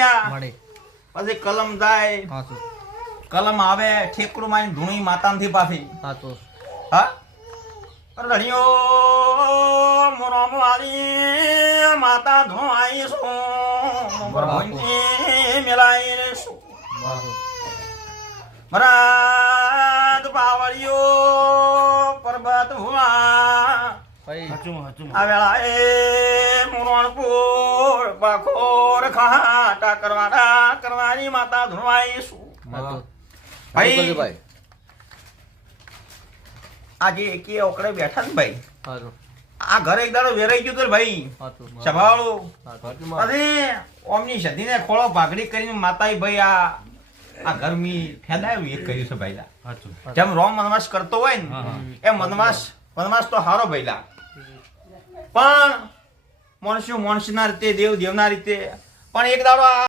ગયા મળે પછી કલમ જાય હાચું કલમ આવે ઠેકડું મારી ધૂણી માતામાંથી પાછી હાચું હા રણિયો મોરમ વાળી માતા ધોઈ શું મેલાઈ શું હાચું મરાદ પાવળિયો પર્વત હુઆ ભાઈ આ વેળા એ મુરણપુર બખોર ખાટા કરવાની માતા ધોવાઈ શું હાચું ભાઈ આજે એકી ઓકડે બેઠા ને ભાઈ હાચું આ ઘર એક દાડો વેરાઈ ગયું તો ભાઈ હાચું સભાળું હાચું અરે ઓમની સધીને ખોળો ભાગડી કરીને માતાઈ ભાઈ આ ગરમી ફેલાયું એ કર્યું છે ભાઈલા જેમ રોમ વનવાસ કરતો હોય ને એમ વનવાસ તો હારો ભાઈલા પણ મનુષ્ય મનુષ્યના રીતે દેવ દેવના રીતે પણ એક દાડો